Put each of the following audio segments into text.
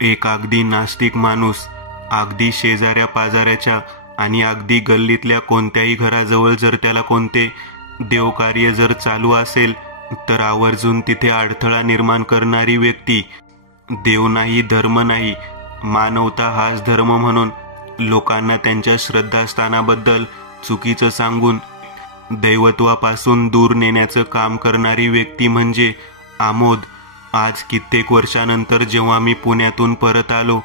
एक अगदी नास्तिक माणूस अगदी शेजाऱ्या पाजाऱ्याच्या आणि अगदी गल्लीतल्या कोणत्याही घराजवळ जर त्याला कोणते देवकार्य जर चालू असेल तर आवर्जून तिथे अडथळा निर्माण करणारी व्यक्ती, देव नाही, धर्म नाही, मानवता हाच धर्म म्हणून लोकांना त्यांच्या श्रद्धास्थानाबद्दल चुकीचं सांगून दैवत्वापासून दूर नेण्याचं काम करणारी व्यक्ती म्हणजे आमोद. आज कित्येक वर्षानंतर जेव्हा मी पुण्यातून परत आलो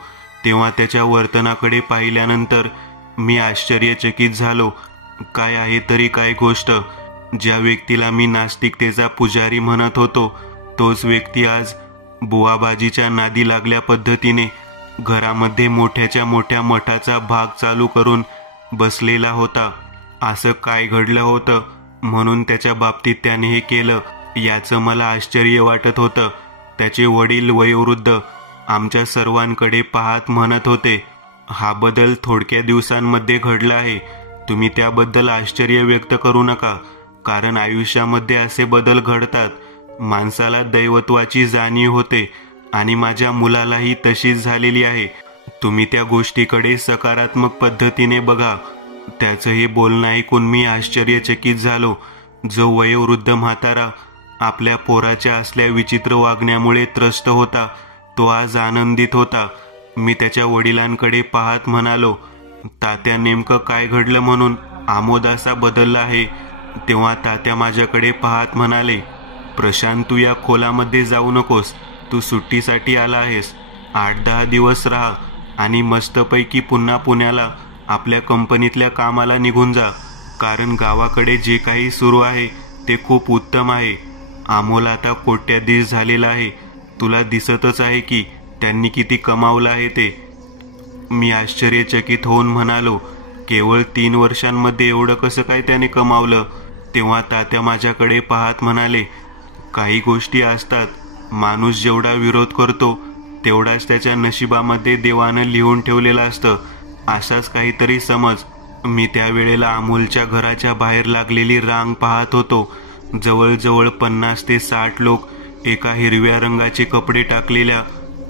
तेव्हा त्याच्या वर्तनाकडे पाहिल्यानंतर मी आश्चर्यचकित झालो. काय आहे तरी काय गोष्ट. ज्या व्यक्तीला मी नास्तिकतेचा पुजारी म्हणत होतो तोच व्यक्ती आज बुवाबाजीच्या नादी लागल्या पद्धतीने घरामध्ये मोठ्याच्या मोठ्या मठाचा भाग चालू करून बसलेला होता. असं काय घडलं होतं म्हणून त्याच्या बाबतीत त्याने हे केलं याचं मला आश्चर्य वाटत होतं. त्याचे वडील वयोवृद्ध आमच्या सर्वांकडे पाहत म्हणत होते, हा बदल थोडक्या दिवसांमध्ये घडला आहे. तुम्ही त्याबद्दल आश्चर्य व्यक्त करू नका, कारण आयुष्यामध्ये असे बदल घडतात. माणसाला दैवत्वाची जाणीव होते आणि माझ्या मुलालाही तशीच झालेली आहे. तुम्ही त्या गोष्टीकडे सकारात्मक पद्धतीने बघा. त्याचं हे बोलणं ऐकून मी आश्चर्यचकित झालो. जो वयोवृद्ध म्हातारा आपल्या पोराच्या असल्या विचित्र वागण्यामुळे त्रस्त होता तो आज आनंदित होता. मी त्याच्या वडिलांकडे पाहत म्हणालो, तात्या नेमकं काय घडलं म्हणून आमोद असा बदलला आहे. तेव्हा तात्या माझ्याकडे पाहत म्हणाले, प्रशांत, तू या खोलामध्ये जाऊ नकोस. तू सुट्टीसाठी आला आहेस. 8-10 दिवस राहा आणि मस्तपैकी पुन्हा पुण्याला आपल्या कंपनीतल्या कामाला निघून जा, कारण गावाकडे जे काही सुरू आहे ते खूप उत्तम आहे. अमोल आता कोट्याधीश झालेला आहे. तुला दिसतच आहे की त्यांनी किती कमावलं आहे ते. मी आश्चर्यचकित होऊन म्हणालो, केवळ 3 वर्षांमध्ये एवढं कसं काय त्याने कमावलं. तेव्हा तात्या माझ्याकडे पाहत म्हणाले, काही गोष्टी असतात, माणूस जेवढा विरोध करतो तेवढाच त्याच्या नशिबामध्ये देवानं लिहून ठेवलेलं असतं. असाच काहीतरी समज. मी त्यावेळेला अमोलच्या घराच्या बाहेर लागलेली रांग पाहत होतो. जवळजवळ 50 ते 60 लोक एका हिरव्या रंगाचे कपडे टाकलेल्या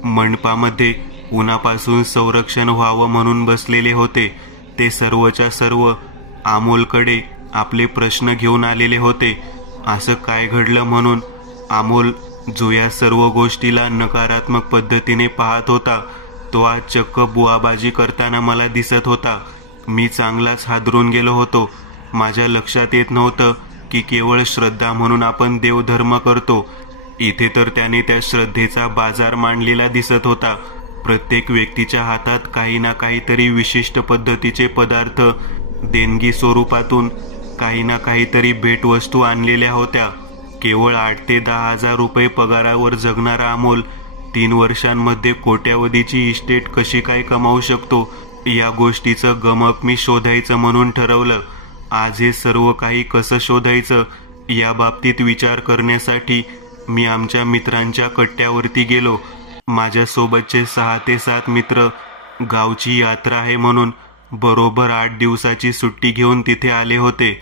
मंडपामध्ये उन्हापासून संरक्षण व्हावं म्हणून बसलेले होते. ते सर्वच्या सर्व अमोलकडे आपले प्रश्न घेऊन आलेले होते. असं काय घडलं म्हणून अमोल, जो या सर्व गोष्टीला नकारात्मक पद्धतीने पाहत होता, तो आज चक्क बुवाबाजी करताना मला दिसत होता. मी चांगलाच हादरून गेलो होतो. माझ्या लक्षात येत नव्हतं की केवळ श्रद्धा म्हणून आपण देवधर्म करतो. इथे तर त्याने त्या श्रद्धेचा बाजार मांडलेला दिसत होता. प्रत्येक व्यक्तीच्या हातात काही ना काहीतरी विशिष्ट पद्धतीचे पदार्थ देणगी स्वरूपातून काही ना काहीतरी भेटवस्तू आणलेल्या होत्या. केवळ 8 ते 10 हजार रुपये पगारावर जगणारा अमोल 3 वर्षांमध्ये कोट्यावधीची इस्टेट कशी काय कमावू शकतो या गोष्टीचं गमक मी शोधायचं म्हणून ठरवलं. आज हे सर्व काही कसं शोधायचं या बाबतीत विचार करण्यासाठी मी आमच्या मित्रांच्या कट्ट्यावरती गेलो. माझ्यासोबतचे 6 ते 7 मित्र गावची यात्रा आहे म्हणून बरोबर 8 दिवसाची सुट्टी घेऊन तिथे आले होते.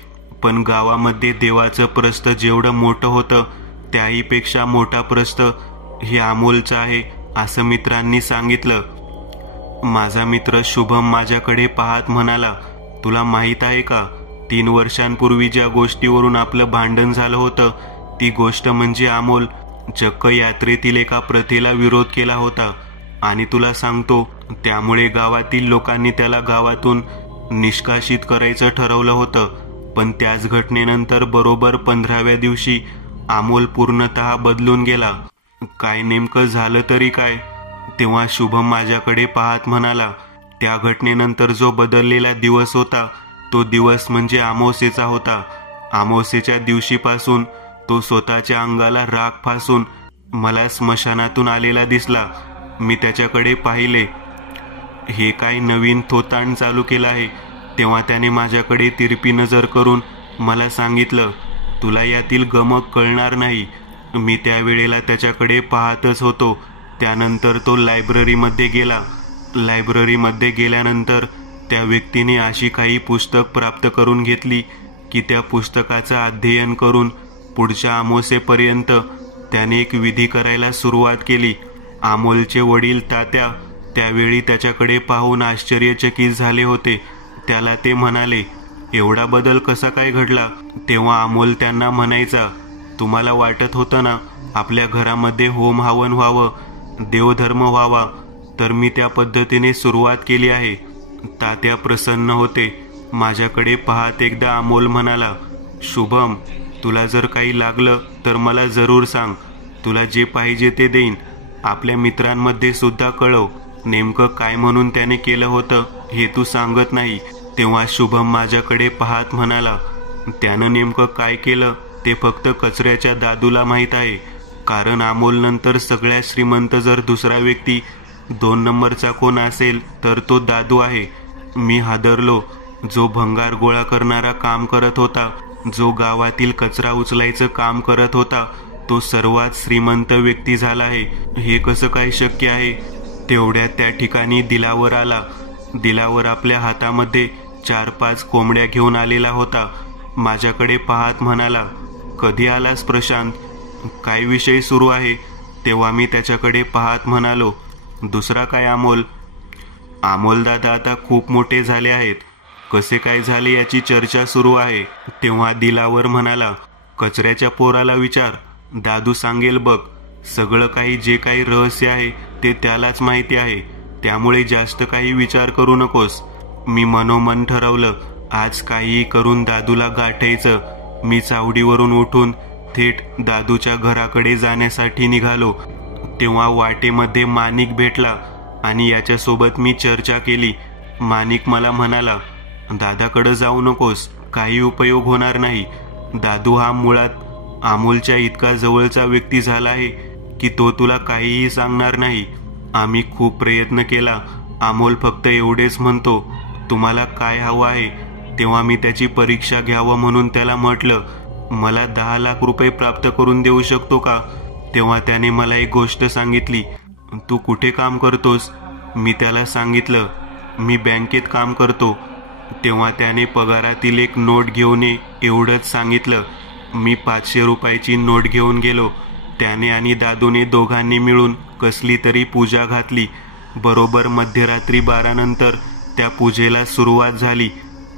पण गावामध्ये देवाचं प्रस्थ जेवढं मोठं होतं त्याहीपेक्षा मोठा प्रस्थ हे अमोलचं आहे असं मित्रांनी सांगितलं. माझा मित्र शुभम माझ्याकडे पाहत म्हणाला, तुला माहीत आहे का, 3 वर्षांपूर्वी ज्या गोष्टीवरून आपलं भांडण झालं होतं ती गोष्ट म्हणजे अमोल चक्क यात्रेतील एका प्रथेला विरोध केला होता. आणि तुला सांगतो, त्यामुळे गावातील लोकांनी त्याला गावातून निष्कासित करायचं ठरवलं होतं. पण त्याच घटनेनंतर बरोबर 15व्या दिवशी अमोल पूर्णतः बदलून गेला. काय नेमकं झालं तरी काय. तेव्हा शुभम माझ्याकडे पाहत म्हणाला, त्या घटनेनंतर जो बदललेला दिवस होता तो दिवस म्हणजे अमावास्येचा होता. अमावास्येच्या दिवशीपासून तो स्वतःच्या अंगाला राख फासून मला स्मशानातून आलेला दिसला. मी त्याच्याकडे पाहिले. हे काय नवीन थोतांड चालू केलं आहे. तेव्हा त्याने माझ्याकडे तिरपी नजर करून मला सांगितलं, तुला यातील गमक कळणार नाही. मी त्यावेळेला त्याच्याकडे पाहतच होतो. त्यानंतर तो लायब्ररीमध्ये गेला. लायब्ररीमध्ये गेल्यानंतर त्या व्यक्तीने अशी काही पुस्तक प्राप्त करून घेतली की त्या पुस्तकाचं अध्ययन करून पुढच्या अमावास्येपर्यंत त्याने एक विधी करायला सुरुवात केली. अमोलचे वडील तात्या त्यावेळी त्याच्याकडे पाहून आश्चर्यचकित झाले होते. त्याला ते म्हणाले, एवढा बदल कसा काय घडला? तेव्हा अमोल त्यांना म्हणायचा, तुम्हाला वाटत होतं ना आपल्या घरामध्ये होम हवन व्हावं, देवधर्म व्हावा, तर मी त्या पद्धतीने सुरुवात केली आहे. तात्या प्रसन्न होते. माझ्याकडे पाहत एकदा अमोल म्हणाला, शुभम, तुला जर काही लागलं तर मला जरूर सांग. तुला जे पाहिजे ते देईन. आपल्या मित्रांमध्ये सुद्धा कळव. नेमकं काय म्हणून त्याने केलं होतं हे तू सांगत नाही. तेव्हा शुभम माझ्याकडे पाहत म्हणाला, त्यानं नेमकं काय केलं ते फक्त कचऱ्याच्या दादूला माहीत आहे. कारण अमोल नंतर सगळ्यात श्रीमंत जर दुसरा व्यक्ती 2 नंबरचा कोण असेल तर तो दादू आहे. मी हादरलो. जो भंगार गोळा करणारा काम करत होता, जो गावातील कचरा उचलायचं काम करत होता, तो सर्वात श्रीमंत व्यक्ती झाला आहे. हे कसं काय शक्य आहे? तेवढ्यात त्या ठिकाणी दिलावर आला. दिलावर आपल्या हातामध्ये 4-5 कोंबड्या घेऊन आलेला होता. माझ्याकडे पाहत म्हणाला, कधी आलास प्रशांत? काय विषय सुरू आहे? तेव्हा मी त्याच्याकडे पाहत म्हणालो, दुसरा काय अमोल? अमोल दादा आता खूप मोठे झाले आहेत. कसे काय झाले याची चर्चा सुरू आहे. तेव्हा दिलावर म्हणाला, कचऱ्याच्या पोराला विचार, दादू सांगेल बघ. सगळं काही जे काही रहस्य आहे ते त्यालाच माहिती आहे. त्यामुळे जास्त काही विचार करू नकोस. मी मनोमन ठरवलं, आज काहीही करून दादूला गाठायचं. मी चावडीवरून उठून थेट दादूच्या घराकडे जाण्यासाठी निघालो. तेव्हा वाटेमध्ये माणिक भेटला आणि याच्यासोबत मी चर्चा केली. माणिक मला म्हणाला, दादाकडे जाऊ नकोस, काही उपयोग होणार नाही. दादू हा मुळात अमोलच्या इतका जवळचा व्यक्ती झाला आहे की तो तुला काहीही सांगणार नाही. आम्ही खूप प्रयत्न केला. अमोल फक्त एवढेच म्हणतो, तुम्हाला काय हवं आहे? तेव्हा मी त्याची परीक्षा घ्यावं म्हणून त्याला म्हटलं, मला 10 लाख रुपये प्राप्त करून देऊ शकतो का? तेव्हा त्याने मला एक गोष्ट सांगितली, तू कुठे काम करतोस? मी त्याला सांगितलं, मी बँकेत काम करतो. तेव्हा त्याने पगारातील एक नोट घेऊन ये एवढंच सांगितलं. मी 500 रुपयाची नोट घेऊन गेलो. त्याने आणि दादूने दोघांनी मिळून कसली तरी पूजा घातली. बरोबर मध्यरात्री 12 नंतर त्या पूजेला सुरुवात झाली.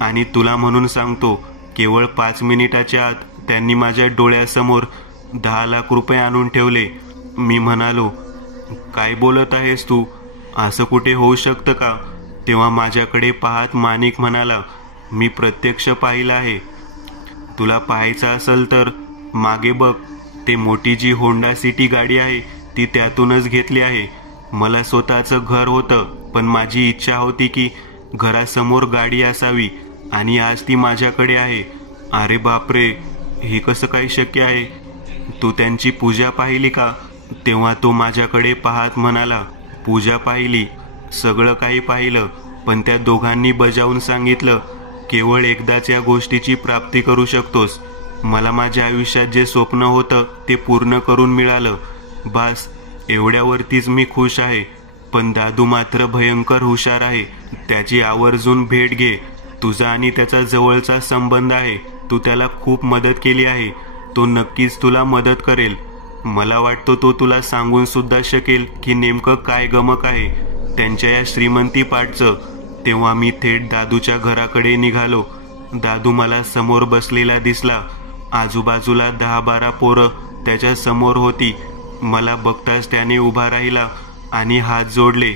आणि तुला म्हणून सांगतो, केवळ 5 मिनिटाच्या आत त्यांनी माझ्या डोळ्यासमोर 10 लाख रुपये आणून ठेवले. मी म्हणालो, काय बोलत आहेस तू? असं कुठे होऊ शकतं का? तेव्हा माझ्याकडे पाहत माणिक म्हणाला, मी प्रत्यक्ष पाहिलं आहे. तुला पाहायचं असेल तर मागे बघ. ते मोठी जी होंडा सिटी गाडी आहे ती त्यातूनच घेतली आहे. मला स्वतःचं घर होतं, पण माझी इच्छा होती की घरासमोर गाडी असावी आणि आज ती माझ्याकडे आहे. अरे बापरे, हे कसं काय शक्य आहे? तू त्यांची पूजा पाहिली का? तेव्हा तो माझ्याकडे पाहत म्हणाला, पूजा पाहिली, सगळं काही पाहिलं. पण त्या दोघांनी बजावून सांगितलं, केवळ एकदाच या गोष्टीची प्राप्ती करू शकतोस. मला माझ्या आयुष्यात जे स्वप्न होतं ते पूर्ण करून मिळालं. बस एवढ्यावरतीच मी खुश आहे. पण दादू मात्र भयंकर हुशार आहे. त्याची आवर्जून भेट घे. तुझा आणि त्याचा जवळचा संबंध आहे. तू त्याला खूप मदत केली आहे. तो नक्कीच तुला मदत करेल. मला वाटतं तो तुला सांगून सुद्धा शकेल की नेमकं काय गमक आहे त्यांच्या या श्रीमंती पाठचं. तेव्हा मी थेट दादूच्या घराकडे निघालो. दादू मला समोर बसलेला दिसला. आजूबाजूला 10-12 पोरं त्याच्या समोर होती. मला बघताच त्याने उभा राहिला आणि हात जोडले.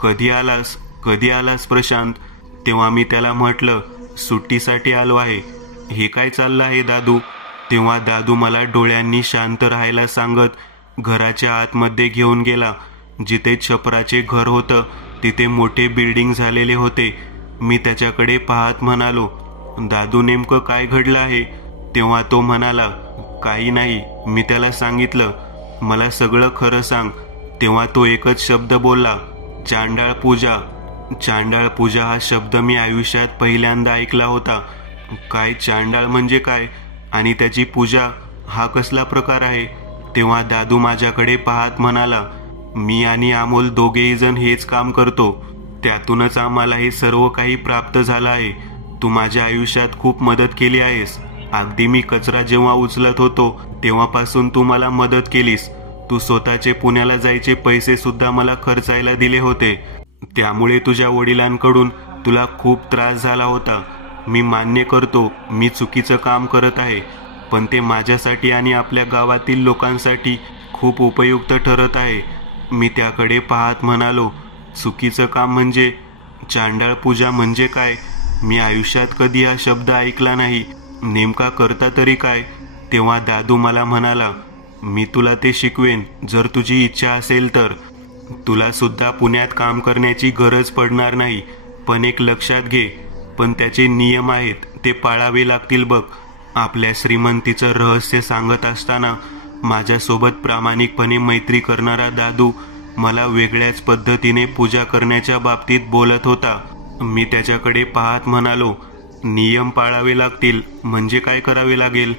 कधी आलास प्रशांत? तेव्हा मी त्याला म्हटलं, सुट्टीसाठी आलो आहे. हे काय चाललं आहे दादू? तेव्हा दादू मला डोळ्यांनी शांत राहायला सांगत घराच्या आतमध्ये घेऊन गेला. जिथे छपराचे घर होतं तिथे मोठे बिल्डिंग झालेले होते. मी त्याच्याकडे पाहत म्हणालो, दादू नेमकं काय घडलं आहे? तेव्हा तो म्हणाला, काही नाही. मी त्याला सांगितलं, मला सगळं खरं सांग. तेव्हा तो एकच शब्द बोलला, चांडाळ पूजा. चांडाळ पूजा हा शब्द मी आयुष्यात पहिल्यांदा ऐकला होता. काय चांडाळ म्हणजे काय? आणि त्याची पूजा हा कसला प्रकार आहे? तेव्हा दादू माझ्याकडे पाहत म्हणाला, मी आणि अमोल दोघेही जण हेच काम करतो. त्यातूनच आम्हाला हे सर्व काही प्राप्त झालं आहे. तू माझ्या आयुष्यात खूप मदत केली आहेस. अगदी मी कचरा जेव्हा उचलत होतो तेव्हापासून तू मला मदत केलीस. तू स्वतःचे पुण्याला जायचे पैसे सुद्धा मला खर्चायला दिले होते. त्यामुळे तुझ्या वडिलांकडून तुला खूप त्रास झाला होता. मी मान्य करतो, मी चुकीचं काम करत आहे, पण ते माझ्यासाठी आणि आपल्या गावातील लोकांसाठी खूप उपयुक्त ठरत आहे. मी त्याकडे पाहत म्हणालो, चुकीचं काम म्हणजे? चांडाळ पूजा म्हणजे काय? मी आयुष्यात कधी हा शब्द ऐकला नाही. नेमका करता तरी काय? तेव्हा दादू मला म्हणाला, मी तुला ते शिकवेन जर तुझी इच्छा असेल तर. तुला सुद्धा पुण्यात काम करण्याची गरज पडणार नाही. पण एक लक्षात घे, पण त्याचे नियम आहेत, ते पाळावे लागतील बघ. आपल्या श्रीमंतीचं रहस्य सांगत असताना माझ्यासोबत प्रामाणिकपणे मैत्री करणारा दादू मला वेगळ्याच पद्धतीने पूजा करण्याच्या बाबतीत बोलत होता. मी त्याच्याकडे पाहत म्हणालो, नियम पाळावे लागतील म्हणजे काय करावे लागेल?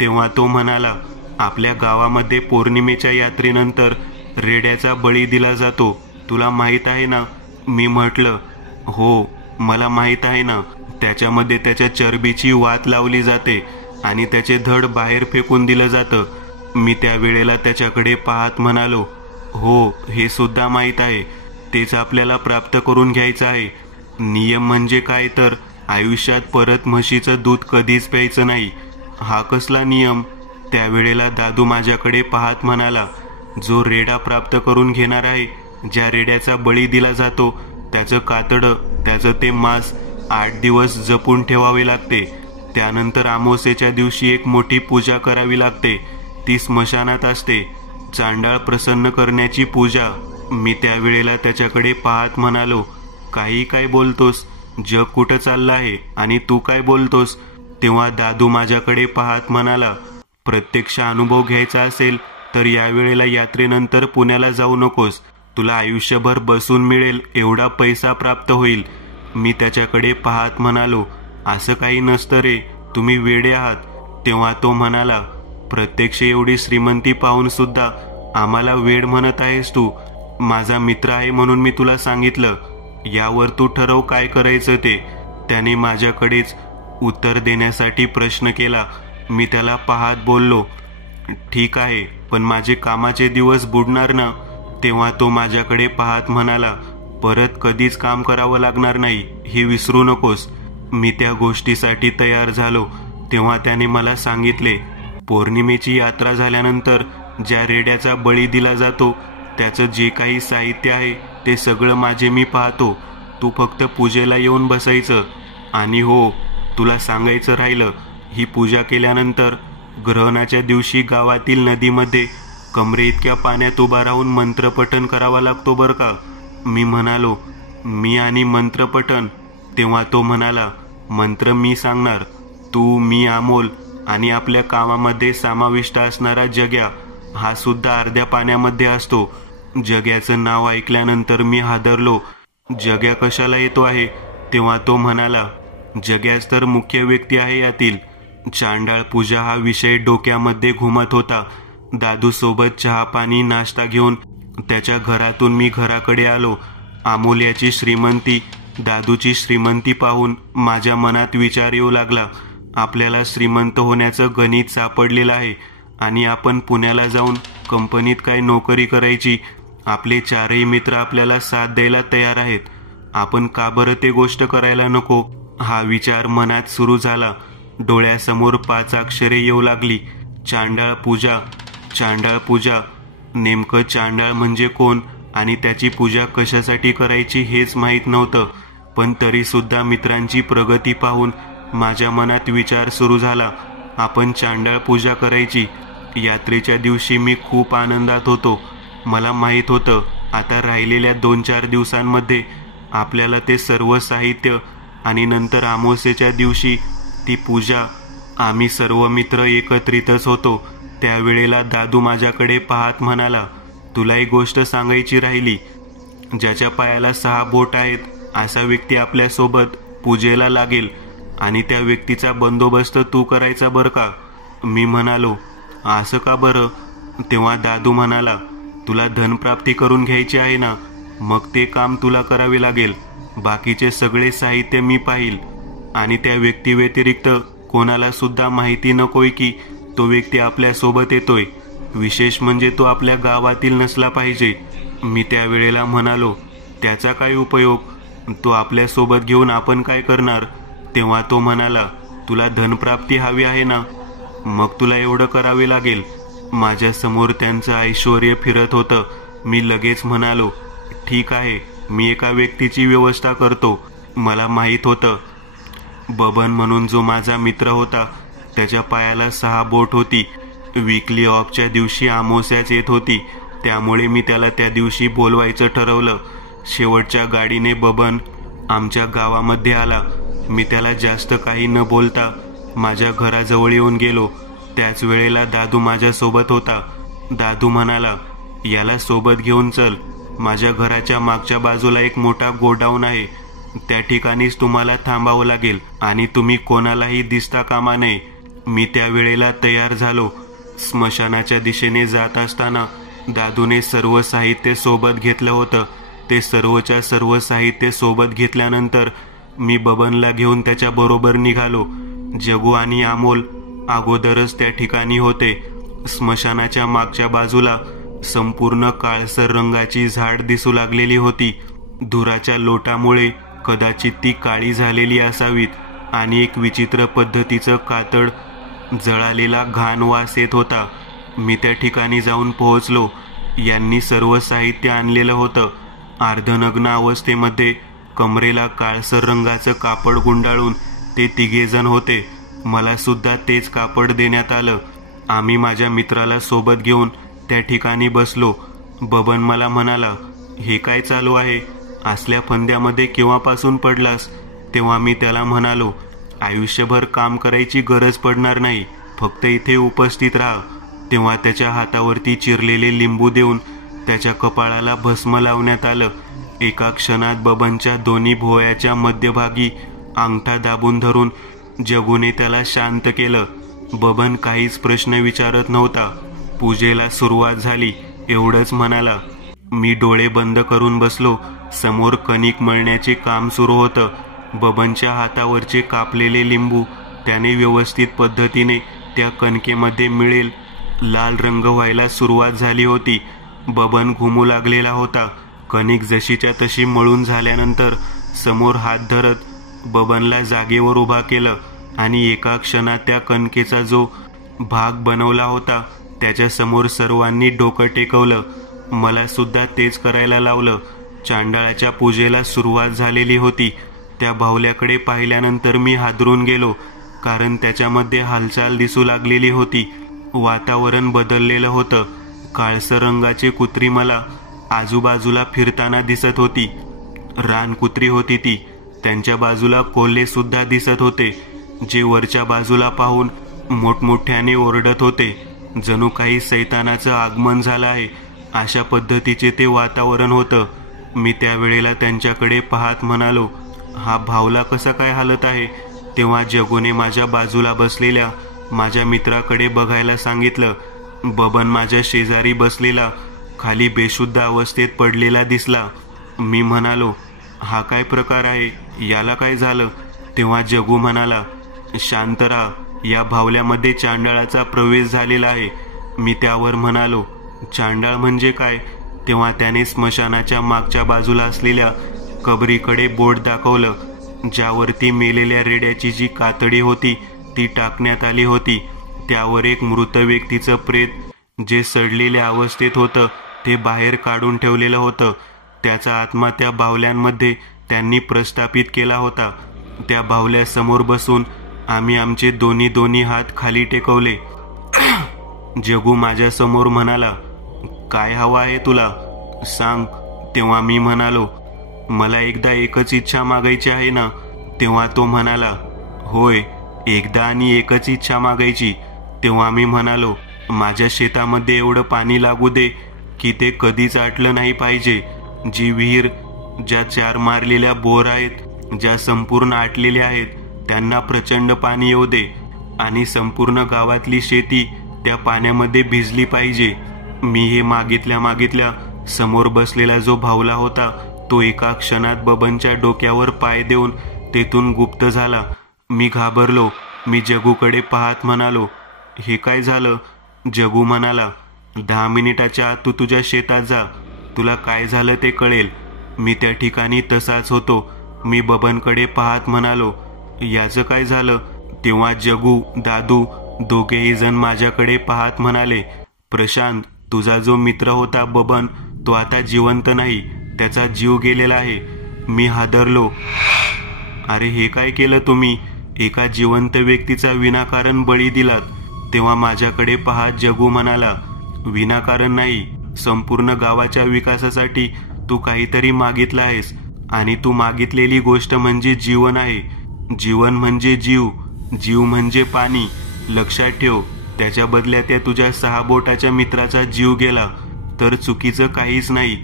तेव्हा तो म्हणाला, आपल्या गावामध्ये पौर्णिमेच्या यात्रेनंतर रेड्याचा बळी दिला जातो. तुला माहीत आहे ना? मी म्हटलं, हो मला माहीत आहे ना. त्याच्यामध्ये त्याच्या चरबीची वात लावली जाते आणि त्याचे धड बाहेर फेकून दिलं जातं. मी त्यावेळेला त्याच्याकडे पाहत म्हणालो, हो हे सुद्धा माहीत आहे. तेच आपल्याला प्राप्त करून घ्यायचं आहे. नियम म्हणजे काय तर आयुष्यात परत म्हशीचं दूध कधीच प्यायचं नाही. हा कसला नियम? त्यावेळेला दादू माझ्याकडे पाहत म्हणाला, जो रेडा प्राप्त करून घेणार आहे, ज्या रेड्याचा बळी दिला जातो, त्याचं कातडं, त्याचं ते मांस 8 दिवस जपून ठेवावे लागते. त्यानंतर अमावस्येच्या दिवशी एक मोठी पूजा करावी लागते. ती स्मशानात असते. चांडाळ प्रसन्न करण्याची पूजा. मी त्यावेळेला त्याच्याकडे पाहत म्हणालो, काही काय बोलतोस? जग कुठं चाललं आहे आणि तू काय बोलतोस? तेव्हा दादू माझ्याकडे पाहत म्हणाला, प्रत्यक्ष अनुभव घ्यायचा असेल तर यावेळेला यात्रेनंतर पुण्याला जाऊ नकोस. तुला आयुष्यभर बसून मिळेल एवढा पैसा प्राप्त होईल. मी त्याच्याकडे पाहत म्हणालो, असं काही नसतं रे, तुम्ही वेडे आहात. तेव्हा तो म्हणाला, प्रत्यक्ष एवढी श्रीमंती पाहून सुद्धा आम्हाला वेड म्हणत आहेस तू? माझा मित्र आहे म्हणून मी तुला सांगितलं. यावर तू ठरव काय करायचं ते. त्याने माझ्याकडेच उत्तर देण्यासाठी प्रश्न केला. मी त्याला पाहत बोललो, ठीक आहे, पण माझे कामाचे दिवस बुडणार ना? तेव्हा तो माझ्याकडे पाहत म्हणाला, परत कधीच काम करावं लागणार नाही, हे विसरू नकोस. मी त्या गोष्टीसाठी तयार झालो. तेव्हा त्याने मला सांगितले, पौर्णिमेची यात्रा झाल्यानंतर ज्या रेड्याचा बळी दिला जातो, त्याचं जे काही साहित्य आहे ते सगळं माझे मी पाहतो. तू फक्त पूजेला येऊन बसायचं. आणि हो, तुला सांगायचं राहिलं, ही पूजा केल्यानंतर ग्रहणाच्या दिवशी गावातील नदीमध्ये कमरे इतक्या पाण्यात उभा राहून मंत्रपठण करावा लागतो बरं का. मी म्हणालो, मी आणि मंत्रपठण? तेव्हा तो म्हणाला, मंत्र मी सांगणार. तू, मी, अमोल आणि आपल्या कामामध्ये समाविष्ट असणारा जग्या, हा सुद्धा अर्ध्या पाण्यामध्ये असतो. जग्याचं नाव ऐकल्यानंतर मी हादरलो. जग्या कशाला येतो आहे? तेव्हा तो म्हणाला, जग्याच तर मुख्य व्यक्ती आहे यातील. चांडाळ पूजा हा विषय डोक्यामध्ये घुमत होता. दादू सोबत चहा पाणी नाश्ता घेऊन त्याच्या घरातून मी घराकडे आलो. अमोल्याची श्रीमंती, दादूची श्रीमंती पाहून माझ्या मनात विचार येऊ लागला. आपल्याला श्रीमंत होण्याचं गणित सापडलेलं आहे आणि आपण पुण्याला जाऊन कंपनीत काय नोकरी करायची. आपले चारही मित्र आपल्याला साथ द्यायला तयार आहेत. आपण का बरं ते गोष्ट करायला नको? हा विचार मनात सुरू झाला. डोळ्यासमोर 5 अक्षरे येऊ लागली, चांडाळ पूजा. चांडाळ पूजा. नेमकं चांडाळ म्हणजे कोण आणि त्याची पूजा कशासाठी करायची हेच माहीत नव्हतं. पण तरी सुद्धा मित्रांची प्रगती पाहून माझ्या मनात विचार सुरू झाला. आपण चांडाळ पूजा करायची. यात्रेच्या दिवशी मी खूप आनंदात होतो. मला माहीत होतं आता राहिलेल्या 2-4 दिवसांमध्ये आपल्याला ते सर्व साहित्य आणि नंतर अमावस्येच्या दिवशी ती पूजा. आम्ही सर्व मित्र एकत्रितच होतो. त्यावेळेला दादू माझ्याकडे पाहत म्हणाला, तुला एक गोष्ट सांगायची राहिली. ज्याच्या पायाला 6 बोट आहेत असा व्यक्ती आपल्यासोबत पूजेला लागेल आणि त्या व्यक्तीचा बंदोबस्त तू करायचा बरं का. मी म्हणालो, असं का बरं? तेव्हा दादू म्हणाला, तुला धनप्राप्ती करून घ्यायची आहे ना, मग ते काम तुला करावे लागेल. बाकीचे सगळे साहित्य मी पाहिल आणि त्या व्यक्ती व्यतिरिक्त कोणाला सुद्धा माहिती नकोय की तो व्यक्ती आपल्या सोबत येतोय. विशेष म्हणजे तो आपल्या गावातील नसला पाहिजे. मी त्यावेळेला म्हणालो, त्याचा काय उपयोग, तो आपल्यासोबत घेऊन आपण काय करणार. तेव्हा तो म्हणाला, तुला धनप्राप्ती हवी आहे ना, मग तुला एवढं करावे लागेल. माझ्यासमोर त्यांचं ऐश्वर्य फिरत होतं. मी लगेच म्हणालो, ठीक आहे, मी एका व्यक्तीची व्यवस्था करतो. मला माहीत होतं बबन म्हणून जो माझा मित्र होता त्याच्या पायाला 6 बोट होती. वीकली ऑफच्या दिवशी अमावस्याच येत होती, त्यामुळे मी त्याला त्या दिवशी बोलवायचं ठरवलं. शेवटच्या गाडीने बबन आमच्या गावामध्ये आला. मी त्याला जास्त काही न बोलता माझ्या घराजवळ येऊन गेलो. त्याच वेळेला दादू माझ्यासोबत होता. दादू म्हणाला, याला सोबत घेऊन चल. माझ्या घराच्या मागच्या बाजूला एक मोठा गोडाऊन आहे, त्या ठिकाणीच तुम्हाला थांबावं लागेल आणि तुम्ही कोणालाही दिसता कामा नये. मी त्यावेळेला तयार झालो. स्मशानाच्या दिशेने जात असताना दादूने सर्व साहित्य सोबत घेतलं होतं. ते सर्वच्या सर्व साहित्य सोबत घेतल्यानंतर मी बबनला घेऊन त्याच्या बरोबर निघालो. जगू आणि अमोल अगोदरच त्या ठिकाणी होते. स्मशानाच्या मागच्या बाजूला संपूर्ण काळसर रंगाची झाड दिसू लागलेली होती. धुराच्या लोटामुळे कदाचित ती काळी झालेली असावीत आणि एक विचित्र पद्धतीचं कातड जळालेला घाण वास येत होता. मी त्या ठिकाणी जाऊन पोहोचलो. यांनी सर्व साहित्य आणलेलं होतं. अर्धनग्न अवस्थेमध्ये कमरेला काळसर रंगाचं कापड गुंडाळून ते 3 जण होते. मला सुद्धा तेच कापड देण्यात आलं. आम्ही माझ्या मित्राला सोबत घेऊन त्या ठिकाणी बसलो. बबन मला म्हणाला, हे काय चालू आहे, असल्या फंद्यामध्ये केव्हापासून पडलास. तेव्हा मी त्याला म्हणालो, आयुष्यभर काम करायची गरज पडणार नाही, फक्त इथे उपस्थित राहा. तेव्हा त्याच्या हातावरती चिरलेले लिंबू देऊन त्याच्या कपाळाला भस्म लावण्यात आलं. एका क्षणात बबनच्या दोन्ही भोवयाच्या मध्यभागी अंगठा दाबून धरून जगूने त्याला शांत केलं. बबन काहीच प्रश्न विचारत नव्हता. पूजेला सुरुवात झाली एवढंच म्हणाला. मी डोळे बंद करून बसलो. समोर कणिक मळण्याचे काम सुरू होतं. बबनच्या हातावरचे कापलेले लिंबू त्याने व्यवस्थित पद्धतीने त्या कणकेमध्ये मिळेल लाल रंग व्हायला सुरुवात झाली होती. बबन घुमू लागलेला होता. कणिक जशीच्या तशी मळून झाल्यानंतर समोर हात धरत बबनला जागेवर उभा केलं आणि एका क्षणात त्या कणकेचा जो भाग बनवला होता त्याच्या समोर सर्वांनी डोकं टेकवलं. मला सुद्धा तेच करायला लावलं. चांडाळाच्या पूजेला सुरुवात झालेली होती. त्या बाहुल्याकडे पाहिल्यानंतर मी हादरून गेलो, कारण त्याच्यामध्ये हालचाल दिसू लागलेली होती. वातावरण बदललेलं होतं. काळसर रंगाची कुत्री मला आजूबाजूला फिरताना दिसत होती. रानकुत्री होती ती. त्यांच्या बाजूला कोल्हे सुद्धा दिसत होते, जे वरच्या बाजूला पाहून मोठमोठ्याने ओरडत होते. जणू काही सैतानाचं आगमन झालं आहे अशा पद्धतीचे ते वातावरण होतं. मी त्यावेळेला त्यांच्याकडे पाहत म्हणालो, हा भावला कसा काय हालत आहे. तेव्हा जगूने माझ्या बाजूला बसलेल्या माझ्या मित्राकडे बघायला सांगितलं. बबन माझ्या शेजारी बसलेला खाली बेशुद्ध अवस्थेत पडलेला दिसला. मी म्हणालो, हा काय प्रकार आहे, याला काय झालं. तेव्हा जगू म्हणाला, शांत राहा, या भावल्यामध्ये चांडाळाचा प्रवेश झालेला आहे. मी त्यावर म्हणालो, चांडाळ म्हणजे काय. तेव्हा त्याने स्मशानाच्या मागच्या बाजूला असलेल्या कबरीकडे बोट दाखवलं, ज्यावरती मेलेल्या रेड्याची जी कातडी होती ती टाकण्यात आली होती. त्यावर एक मृत व्यक्तीचं प्रेत, जे सडलेल्या अवस्थेत होतं, ते बाहेर काढून ठेवलेलं होतं. त्याचा आत्मा त्या बाहुल्यांमध्ये त्यांनी प्रस्थापित केला होता. त्या बाहुल्यासमोर बसून आम्ही आमचे दोन्ही हात खाली टेकवले. जगू माझ्यासमोर म्हणाला, काय हवं आहे तुला, सांग. तेव्हा मी म्हणालो, मला एकदा एकच इच्छा मागायची आहे ना. तेव्हा तो म्हणाला, होय, एकदा आणि एकच इच्छा मागायची. तेव्हा मी म्हणालो, माझ्या शेतामध्ये एवढं पाणी लागू दे की ते कधीच आटलं नाही पाहिजे. जी विहीर, ज्या 4 मारलेल्या बोर आहेत, ज्या संपूर्ण आटलेल्या आहेत, त्यांना प्रचंड पाणी येऊ दे आणि संपूर्ण गावातली शेती त्या पाण्यामध्ये भिजली पाहिजे. मी हे मागितल्या समोर बसलेला जो भावला होता तो एका क्षणात बबनच्या डोक्यावर पाय देऊन तेथून गुप्त झाला. मी घाबरलो. मी जगूकडे पाहत म्हणालो, हे काय झालं. जगू म्हणाला, 10 मिनिटाच्या आत तू तुझ्या शेतात जा, तुला काय झालं ते कळेल. मी त्या ठिकाणी तसाच होतो. मी बबनकडे पाहत म्हणालो, याचं काय झालं? तेव्हा जगू, दादू दोघेही जण माझ्याकडे पाहत म्हणाले, प्रशांत, तुझा जो मित्र होता बबन, तो आता जिवंत नाही, त्याचा जीव गेलेला आहे. मी हादरलो. अरे हे काय केलं तुम्ही? एका जिवंत व्यक्तीचा विनाकारण बळी दिलात. तेव्हा माझ्याकडे पाहत जगू म्हणाला, विनाकारण नाही, संपूर्ण गावाच्या विकासासाठी तू काहीतरी मागितलं आहेस, आणि तू मागितलेली गोष्ट म्हणजे जीवन आहे. जीवन म्हणजे जीव, जीव म्हणजे पाणी. लक्षात ठेव, त्याच्या बदल्यात त्या तुझ्या 6 बोटाच्या मित्राचा जीव गेला तर चुकीचं काहीच नाही.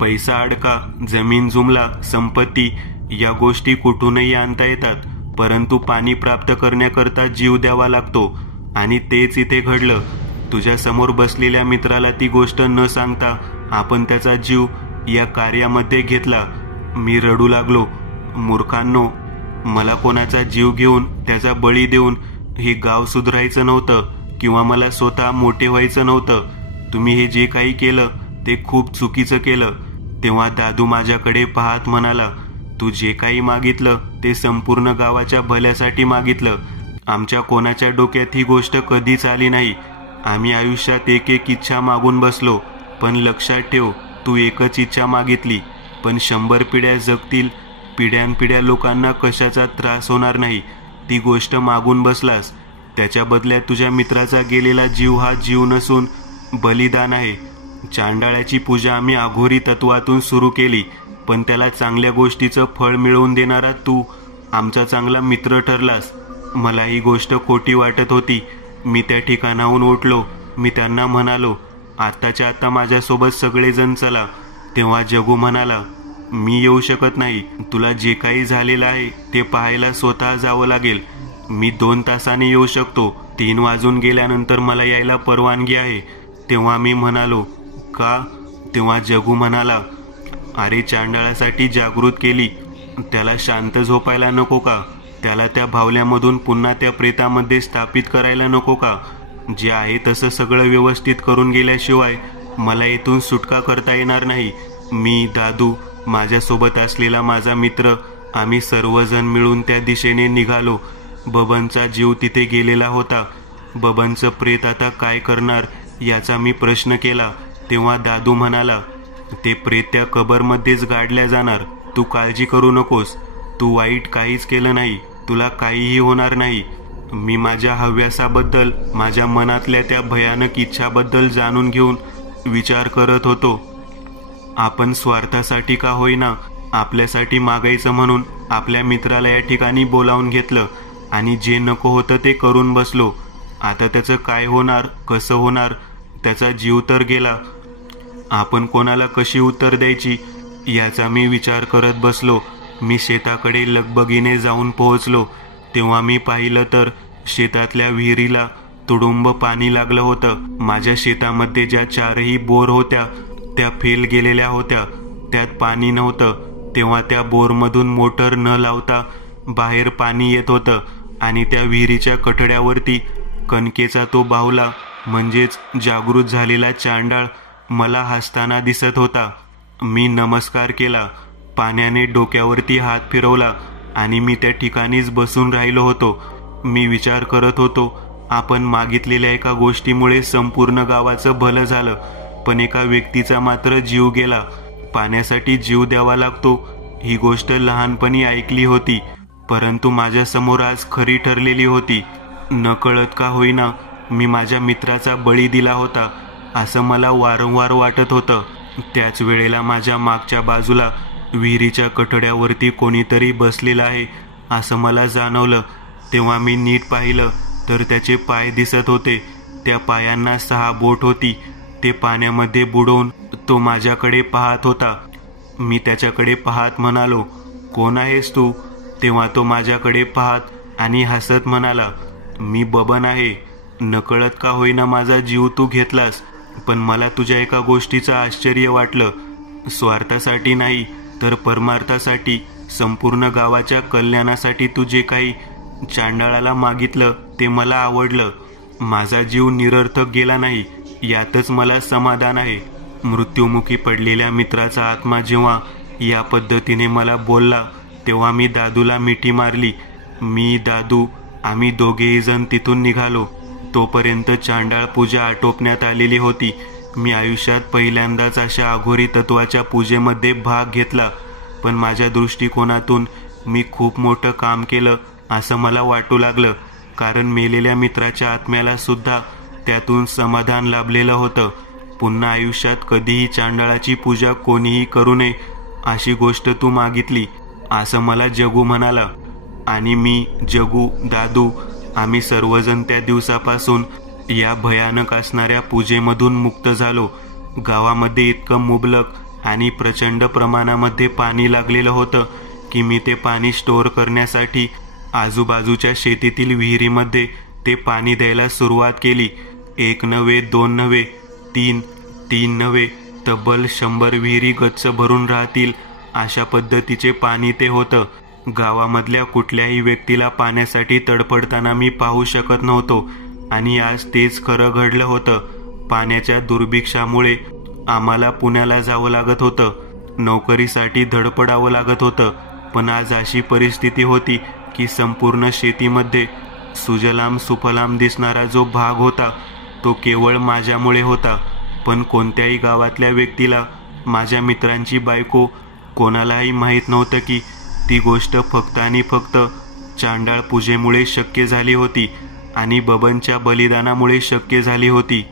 पैसा अडका, जमीन जुमला, संपत्ती या गोष्टी कुठूनही आणता येतात, परंतु पाणी प्राप्त करण्याकरता जीव द्यावा लागतो. आणि तेच इथे घडलं. तुझ्या समोर बसलेल्या मित्राला ती गोष्ट न सांगता आपण त्याचा जीव या कार्यामध्ये घेतला. मी रडू लागलो. मूर्खांनो, मला कोणाचा जीव घेऊन त्याचा बळी देऊन हे गाव सुधारायचं नव्हतं किंवा मला स्वतः मोठे व्हायचं नव्हतं. तुम्ही हे जे काही केलं ते खूप चुकीचं केलं. तेव्हा दादू माझ्याकडे पाहत म्हणाला, तू जे काही मागितलं ते संपूर्ण गावाच्या भल्यासाठी मागितलं. आमच्या कोणाच्या डोक्यात ही गोष्ट कधीच आली नाही. आम्ही आयुष्यात एक एक इच्छा मागून बसलो, पण लक्षात ठेव, तू एकच इच्छा मागितली, पण 100 पिढ्या जगतील, पिढ्यानपिढ्या लोकांना कशाचा त्रास होणार नाही ती गोष्ट मागून बसलास. त्याच्या बदल्यात तुझ्या मित्राचा गेलेला जीव हा जीव नसून बलिदान आहे. चांडाळ्याची पूजा आम्ही अघोरी तत्वातून सुरू केली, पण त्याला चांगल्या गोष्टीचं फळ मिळवून देणारा तू आमचा चांगला मित्र ठरलास. मला ही गोष्ट खोटी वाटत होती. मी त्या ठिकाणाहून उठलो. मी त्यांना म्हणालो, आत्ताच्या आता माझ्यासोबत सगळेजण चला. तेव्हा जगू म्हणाला, मी येऊ शकत नाही. तुला जे काही झालेलं आहे ते पाहायला स्वतः जावं लागेल. मी 2 तासांनी येऊ शकतो. 3 वाजून गेल्यानंतर मला यायला परवानगी आहे. तेव्हा मी म्हणालो, का? तेव्हा जगू म्हणाला, अरे चांडाळासाठी जागृत केली, त्याला शांत झोपायला नको का? त्याला त्या भावल्यामधून पुन्हा त्या प्रेतामध्ये स्थापित करायला नको का? जे आहे तसं सगळं व्यवस्थित करून गेल्याशिवाय मला इथून सुटका करता येणार नाही. मी, दादू, माझ्यासोबत असलेला माझा मित्र, आम्ही सर्वजण मिळून त्या दिशेने निघालो. बबनचा जीव तिथे गेलेला होता. बबनचं प्रेत आता काय करणार याचा मी प्रश्न केला. तेव्हा दादू म्हणाला, ते प्रेत त्या कबरमध्येच गाडल्या जाणार. तू काळजी करू नकोस. तू वाईट काहीच केलं नाही. तुला काहीही होणार नाही. मी माझ्या हव्यासाबद्दल, माझ्या मनातल्या त्या भयानक इच्छाबद्दल जाणून घेऊन विचार करत होतो. आपण स्वार्थासाठी का होईना आपल्यासाठी मागायचं म्हणून आपल्या मित्राला या ठिकाणी बोलावून घेतलं आणि जे नको होतं ते करून बसलो. आता त्याचं काय होणार, कसं होणार? त्याचा जीव तर गेला. आपण कोणाला कशी उत्तर द्यायची याचा मी विचार करत बसलो. मी शेताकडे लगबगीने जाऊन पोहोचलो. तेव्हा मी पाहिलं तर शेतातल्या विहिरीला तुडुंब पाणी लागलं होतं. माझ्या शेतामध्ये ज्या 4ही बोर होत्या त्या फेल गेलेल्या होत्या. त्यात पाणी नव्हतं. तेव्हा त्या बोरमधून मोटर न लावता बाहेर पाणी येत होतं आणि त्या विहिरीच्या कठड्यावरती कणकेचा तो बाहुला म्हणजेच जागृत झालेला चांडाळ मला हसताना दिसत होता. मी नमस्कार केला. पाण्याने डोक्यावरती हात फिरवला आणि मी त्या ठिकाणीच बसून राहिलो होतो. मी विचार करत होतो, आपण मागितलेल्या एका गोष्टीमुळे संपूर्ण गावाचं भलं झालं, पण एका व्यक्तीचा मात्र जीव गेला. पाण्यासाठी जीव द्यावा लागतो ही गोष्ट लहानपणी ऐकली होती, परंतु माझ्यासमोर आज खरी ठरलेली होती. नकळत का होईना मी माझ्या मित्राचा बळी दिला होता असं मला वारंवार वाटत होतं. त्याच वेळेला माझ्या मागच्या बाजूला विहिरीच्या कठड्यावरती कोणीतरी बसलेलं आहे असं मला जाणवलं. तेव्हा मी नीट पाहिलं तर त्याचे पाय दिसत होते. त्या पायांना 6 बोट होती. ते पाण्यामध्ये बुडवून तो माझ्याकडे पाहत होता. मी त्याच्याकडे पाहत म्हणालो, कोण आहेस तू? तेव्हा तो माझ्याकडे पाहत आणि हसत म्हणाला, मी बबन आहे. नकळत का होईना माझा जीव तू घेतलास, पण मला तुझ्या एका गोष्टीचं आश्चर्य वाटलं. स्वार्थासाठी नाही तर परमार्थासाठी, संपूर्ण गावाच्या कल्याणासाठी तू जे काही चांडाळाला मागितलं ते मला आवडलं. माझा जीव निरर्थक गेला नाही. यातच मला समाधान आहे. मृत्युमुखी पडलेल्या मित्राचा आत्मा जेव्हा या पद्धतीने मला बोलला तेव्हा मी दादूला मिठी मारली. मी, दादू आम्ही दोघेही जण तिथून निघालो. तोपर्यंत चांडाळ पूजा आटोपण्यात आलेली होती. मी आयुष्यात पहिल्यांदाच अशा अघोरी तत्वाच्या पूजेमध्ये भाग घेतला. पण माझ्या दृष्टिकोनातून मी खूप मोठं काम केलं असं मला वाटू लागलं, कारण मेलेल्या मित्राच्या आत्म्याला सुद्धा त्यातून समाधान लाभलेलं होतं. पुन्हा आयुष्यात कधीही चांडाळाची पूजा कोणीही करू नये अशी गोष्ट तू मागितली असं मला जगू म्हणाला. आणि मी, जगू, दादू आम्ही सर्वजण त्या दिवसापासून या भयानक असणाऱ्या पूजेमधून मुक्त झालो. गावामध्ये इतकं मुबलक आणि प्रचंड प्रमाणामध्ये पाणी लागलेलं होतं की मी ते पाणी स्टोअर करण्यासाठी आजूबाजूच्या शेतीतील विहिरीमध्ये ते पाणी द्यायला सुरुवात केली. 1 नव्हे, 2 नव्हे, 3 नव्हे, तब्बल 100 विहिरी गच्च भरून राहतील अशा पद्धतीचे पाणी ते होतं. गावामधल्या कुठल्याही व्यक्तीला पाण्यासाठी तडफडताना मी पाहू शकत नव्हतो आणि आज तेच खरं घडलं होतं. पाण्याच्या दुर्भिक्षामुळे आम्हाला पुण्याला जावं लागत होतं, नोकरीसाठी धडपडावं लागत होतं. पण आज अशी परिस्थिती होती की संपूर्ण शेतीमध्ये सुजलाम सुफलाम दिसणारा जो भाग होता तो केवळ माझ्यामुळे होता. पण कोणत्याही गावातल्या व्यक्तीला, माझ्या मित्रांची बायको, कोणालाही माहीत नव्हतं की ती गोष्ट फक्त आणि फक्त चांडाळ पूजेमुळे शक्य झाली होती आणि बबनच्या बलिदानामुळे शक्य झाली होती.